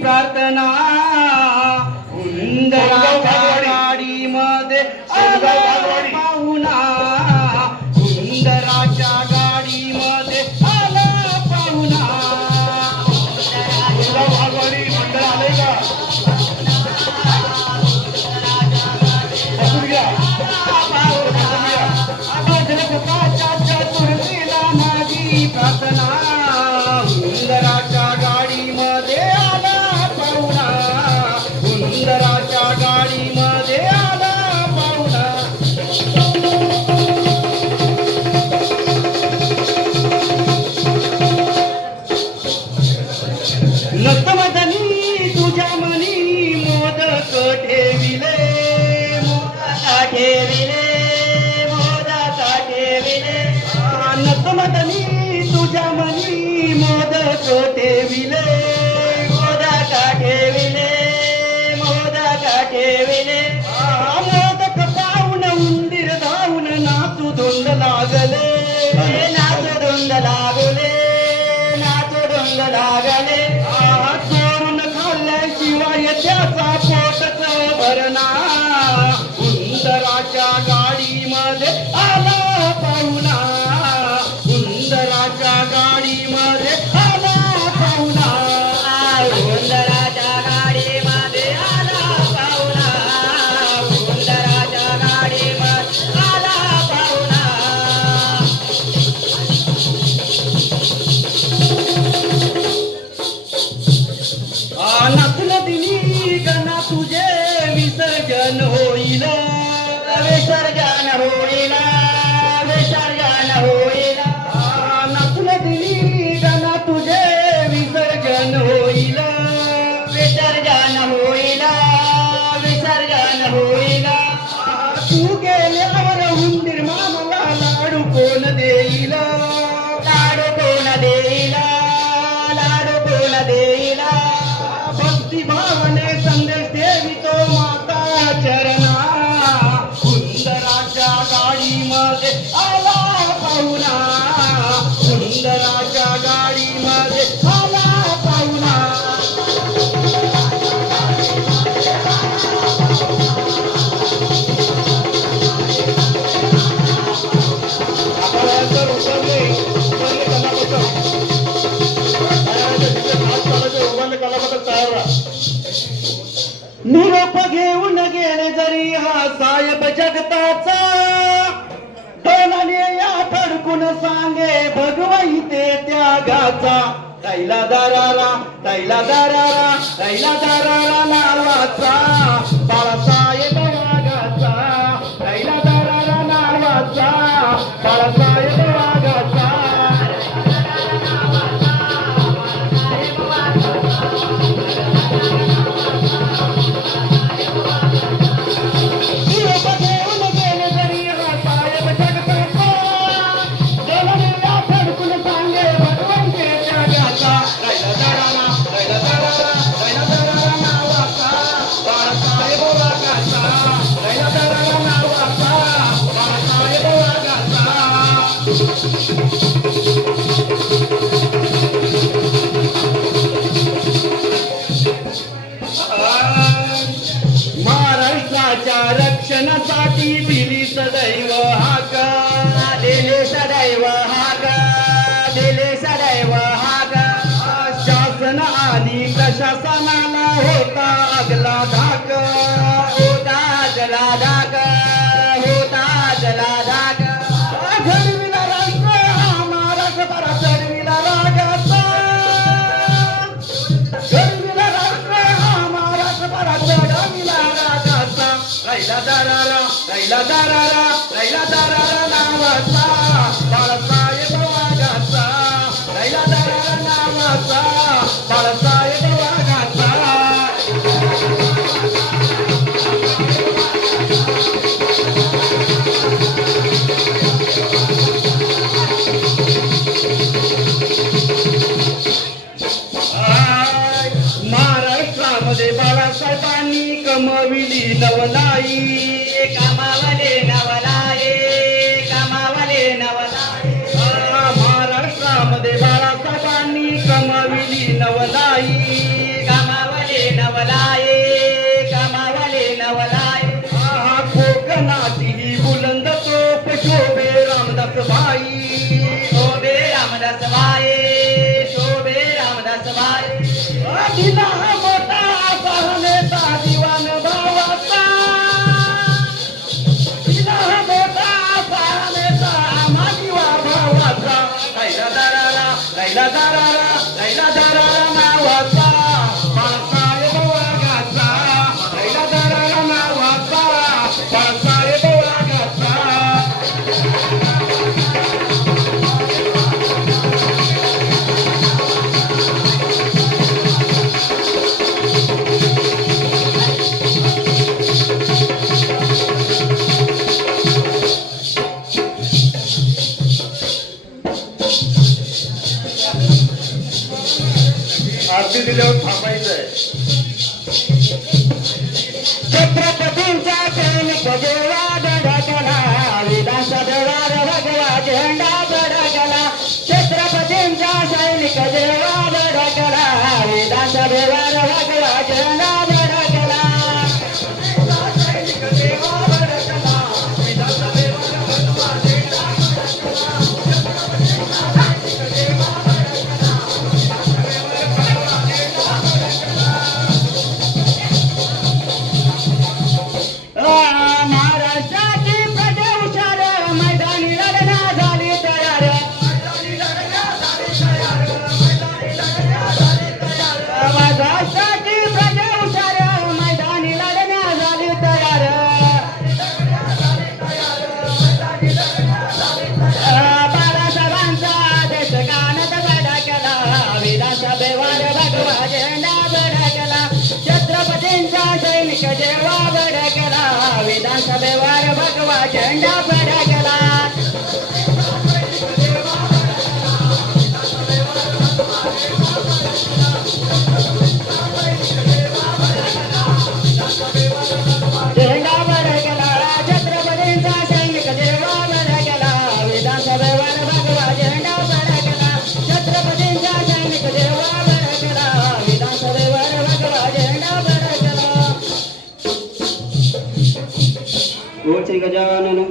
प्रार्थना उंदराच्या गाडीमध्ये आला पाहुणा उंदराच्या गाडीमध्ये आला पाहुणा भागवाडी मंडळ आलंय का बसून घ्या चतुर्थीला माझी प्रार्थना उंदराच्या गाडीमध्ये आला पाहुणा उंदराच्या गाडीमध्ये आला पाहुणा नतमदनी तुझ्या मनी मोदक ठेविले मोदक ठेविले नतमदनी तुझ्या मनी मोदक ठेविले मोदक ठेविले मोदक पाहून उंदीर धावून नाचू धुंद लागले चोरून खाल्ल्याशिवाय त्याचा पोटच भरणा उंदराच्या गाडीमध्ये आला पाहुणा उंदराच्या गाडीमध्ये आला पाहुणा उंदराच्या गाडीमध्ये आला पाहुणा उंदराच्या गाडीमध्ये आला पाहुणा नाचन दिनी गणा तुझे विसर्जन होईल विसर्जन होईल विसर्जन होईल नाचन दिनी गणा तुझे विसर्जन होईल विसर्जन होईल विसर्जन होईल तू गेल्यावर उंदीर मामाला लाडू कोण देईल लाडू कोण देईल लाडू कोण देईल भक्ती भावने संदेश देवी तो माता चरणा उंदराच्या गाडीमध्ये आला पाहुणा उंदराच्या गाडीमध्ये आला पाहुणा निरोप घेऊन गेले जरी हा साहेब जगताचा तोंडाने या फडकून सांगे भगवाई ते त्यागाचा दैला दरारा दैला दरारा दैला दरारा नावाचा बाळासाहेब वाघाचा दैला दरारा नावाचा बाळासाहेब वाघाचा महाराष्ट्राच्या रक्षणासाठी दिली सदैव हाक दिली सदैव हाक दिली सदैव हाक शासन आणि प्रशासनाला होता अगला धाक होता जला धाक होता जला धाक घडविला राष्ट्र हा महाराष्ट्र चढविला रागाचा घडविला राष्ट्र हा महाराष्ट्र चढविला रागाचा रैला दरारा रैला दरारा रैला दरारा नावाचा बाळासाहेब वाघाचा रैला दरारा नावाचा बाळासाहेब वाघाचा महाराष्ट्रामध्ये बाळासाहेबांनी कमविली नवलाई कमावले नवलाई कमावले नवलाई महाराष्ट्रामध्ये बाळासाहेबांनी कमविली नवलाई कमावले तिला मोठा असा नेता दिवाण भावाचा तिला मोठा असा नेता आम्हा दिवा भावाचा लैला दारारा लैला दारारा लैला दारारा नावाचा बाळासाहेब वाघाचा लैला दारारा नावाचा बाळासाहेब वाघाचा आरती दिल्यावर थांबायचंय. छत्रपतींचा सैनिक जेव्हा धडकला विधानसभेवर भगवा झेंडा फडकला छत्रपतींचा सैनिक जेव्हा धडकला विधानसभेवर भगवा झेंडा फडकला सैनिक जेव्हा धडकला विधानसभेवर भगवा झेंडा महाराष्ट्राची प्रजा हुशार मैदानी लढण्या झाली तयार महाराष्ट्राची प्रजा हुशार मैदानी लढण्या झाली तयार बाळासाहेबांचा देश गाणत धडकला विधानसभेवर भगवा झेंडा फडकला छत्रपतींचा सैनिक जेव्हा भडकला विधानसभेवर भगवा झेंडा फडकला झेंडा फडकला छत्रपतींचा सैनिक जेव्हा भडकला विधानसभेवर भगवा झेंडा फडकला छत्रपतींचा सैनिक जेव्हा भडकला विधानसभेवर भगवा झेंडा फडकला. ओम श्री गजानन